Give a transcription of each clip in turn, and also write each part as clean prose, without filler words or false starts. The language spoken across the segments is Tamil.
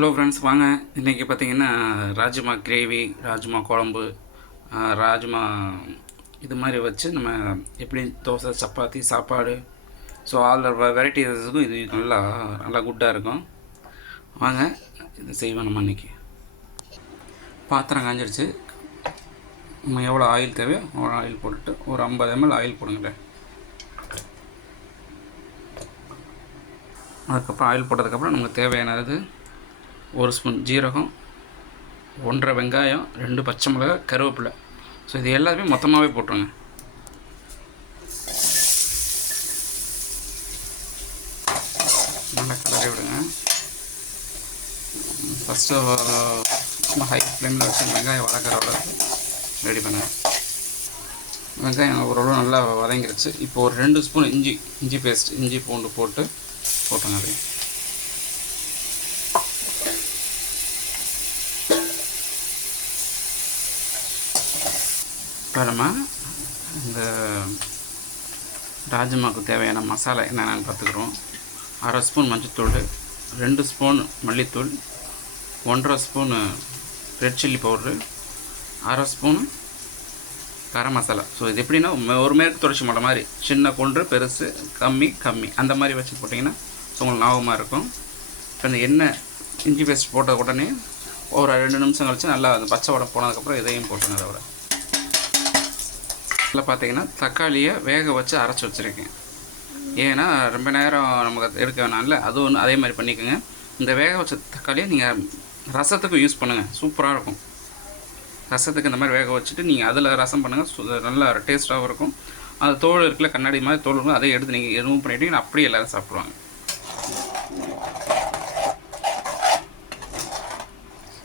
ஹலோ ஃப்ரெண்ட்ஸ், வாங்க இன்றைக்கி பார்த்தீங்கன்னா ராஜ்மா கிரேவி, ராஜ்மா குழம்பு, ராஜ்மா இது மாதிரி வச்சு நம்ம எப்படி தோசை, சப்பாத்தி, சாப்பாடு, ஸோ ஆல் வெரைட்டிஸுக்கும் இது நல்லா நல்லா குட்டாக இருக்கும். வாங்க இது செய்வோம் நம்ம இன்றைக்கி. பாத்திரம் காஞ்சிருச்சு. நம்ம எவ்வளோ ஆயில் தேவையோ அவ்வளோ ஆயில் போட்டுட்டு ஒரு 50 ml ஆயில் போடுங்க. அதுக்கப்புறம் ஆயில் போட்டதுக்கப்புறம் நமக்கு தேவையானது 1 ஸ்பூன் ஜீரகம், 1.5 வெங்காயம், 2 பச்சை மிளகாய், கருவேப்பிலை. ஸோ இது எல்லாத்தையுமே மொத்தமாகவே போட்டுருங்க. நல்லா கலரி விடுங்க. ஃபஸ்ட்டு சும்மா ஹை ஃப்ளேமில் வச்சு வெங்காயம் வதக்கிற அளவுக்கு ரெடி பண்ணுங்கள். வெங்காயம் ஓரளவு நல்லா வதங்கிருச்சு. இப்போ ஒரு 2 ஸ்பூன் இஞ்சி பேஸ்ட், இஞ்சி பூண்டு போட்டுங்க. அது நம்ம இந்த ராஜ்மாவுக்கு தேவையான மசாலா என்னென்னு பார்த்துக்குறோம். 1/2 ஸ்பூன் மஞ்சள்தூள், 2 ஸ்பூன் மல்லித்தூள், 1.5 spoon red chilli powder, 1/2 spoon garam masala. So இது எப்படின்னா ஒரு மேற்கு தொடர்ச்சி மலை மாதிரி சின்ன கொன்று பெருசு கம்மி அந்த மாதிரி வச்சு போட்டிங்கன்னா ஸோ உங்களுக்கு ஞாபகமாக இருக்கும். இப்போ இந்த எண்ணெய் இஞ்சி பேஸ்ட் போட்ட உடனே ஒரு 2 நிமிஷம் கழிச்சு நல்லா அந்த பச்சை வடை போனதுக்கப்புறம் இதையும் போட்டுங்க. அதோட இதில் பார்த்தீங்கன்னா தக்காளியை வேக வச்சு அரைச்சி வச்சுருக்கேன். ஏன்னா ரொம்ப நேரம் நமக்கு எடுக்க வேணாம்ல, அது ஒன்று அதே மாதிரி பண்ணிக்கோங்க. இந்த வேக வச்ச தக்காளியை நீங்கள் ரசத்துக்கு யூஸ் பண்ணுங்கள், சூப்பராக இருக்கும். ரசத்துக்கு இந்த மாதிரி வேக வச்சுட்டு நீங்கள் அதில் ரசம் பண்ணுங்கள், நல்லா டேஸ்ட்டாகவும் இருக்கும். அது தோல் இருக்குல்ல, கண்ணாடி மாதிரி தோல் இருக்கும், அதை எடுத்து நீங்கள் ரிமூவ் பண்ணிவிட்டு அப்படியே எல்லோரும் சாப்பிடுவாங்க.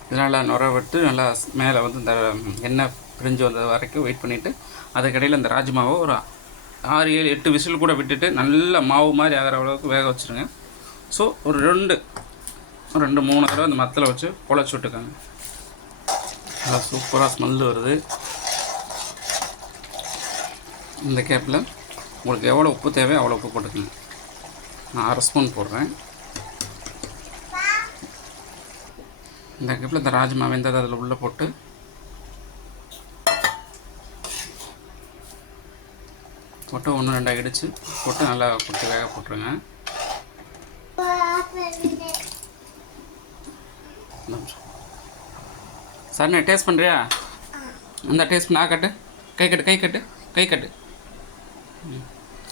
இதனால் நுர விட்டு நல்லா மேலே வந்து இந்த எண்ணெய் பிரிஞ்சு வந்த வரைக்கும் வெயிட் பண்ணிவிட்டு அதுக்கடையில் இந்த ராஜ்மாவை ஒரு 6, 7, 8 விசில் கூட விட்டுட்டு நல்ல மாவு மாதிரி ஆகிற அளவுக்கு வேக வச்சுருங்க. ஸோ ஒரு 2, 3 தடவை அந்த மத்தில் வச்சு குழச்சி விட்டுக்காங்க. நல்லா சூப்பராக ஸ்மெல் வருது. இந்த கேப்பில் உங்களுக்கு எவ்வளோ உப்பு தேவையோ அவ்வளோ உப்பு போட்டுக்கோங்க. நான் 1/2 ஸ்பூன் போடுறேன். இந்த கேப்பில் இந்த ராஜ்மா வெந்ததை அதில் உள்ளே போட்டு போட்டு 1, 2 இடித்து போட்டு நல்லா போட்டு வேக போட்டுருங்க. சார் நான் டேஸ்ட் பண்ணுறியா? அந்த டேஸ்ட் நான் கட்டு, கை கட்டு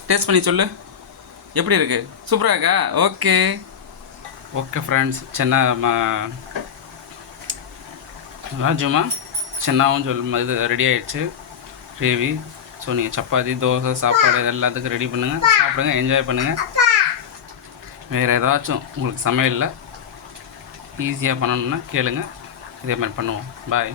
டேஸ்ட் பண்ணி சொல்லு, எப்படி இருக்குது? சூப்பராக இருக்கா? ஓகே ஃப்ரெண்ட்ஸ், ராஜ்மா சென்னாவும் இது ரெடி ஆகிடுச்சு கிரேவி. ஸோ நீங்கள் சப்பாத்தி, தோசை, சாப்பாடு இது எல்லாத்துக்கும் ரெடி பண்ணுங்கள், சாப்பிடுங்க, என்ஜாய் பண்ணுங்கள். வேறு ஏதாச்சும் உங்களுக்கு சமையலில் ஈஸியாக பண்ணணுன்னா கேளுங்க, இதே மாதிரி பண்ணுவோம். பாய்.